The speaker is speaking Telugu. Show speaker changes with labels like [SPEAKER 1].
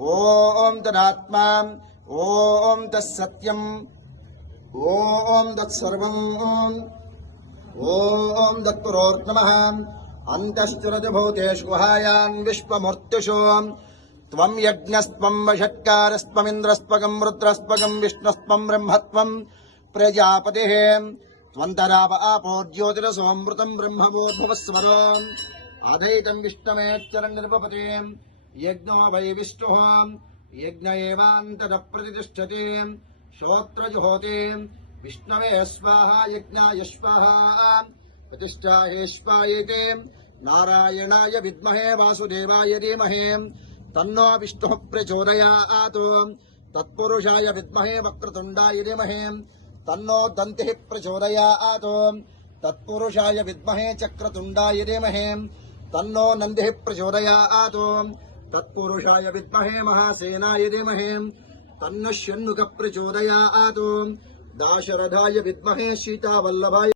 [SPEAKER 1] ఓం తదాత్మా ఓం తత్సత్యం ఓం తత్సర్వం ఓం దత్పురోర్నమ అంతశ్చురతి భూతేషు గుహాయాన్ విశ్వమూర్తిషు త్వం యజ్ఞస్త్వం వషట్కారస్త్వమింద్రస్త్వగం రుద్రస్త్వగం విష్ణుస్త్వం బ్రహ్మత్వం ప్రజాపతి త్వంతరాప ఆపో జ్యోతిరసోమృతం బ్రహ్మవోద్భవస్వరో ఆదైతం విష్ణమేశ్వరం నిర్పపతి యజ్ఞో వై విష్ణు యజ్ఞ ఏవాంతర ప్రతిష్టతి శ్రోత్రజుహోతి విష్ణవే స్వాహ యజ్ఞాయ స్వాహ. ప్రతిష్టాహేష్వాయేతే నారాయణాయ విద్మహే వాసుదేవాయ ధీమహే. తన్నో విష్ణు ప్రచోదయాత్. తత్పురుషాయ విద్మహే వక్రతుండాయ ధీమహే. తన్నో దంతి ప్రచోదయాత్. తత్పురుషాయ విద్మహే చక్రతుండాయ ధీమహే. తన్నో నంది ప్రచోదయాత్. తత్పురుషాయ విద్మహే మహాసేనాయ ధీమహే తన్న షణ్ముఖ ప్రచోదయాత్ దాశరథాయ విద్మహే సీతావల్లభాయ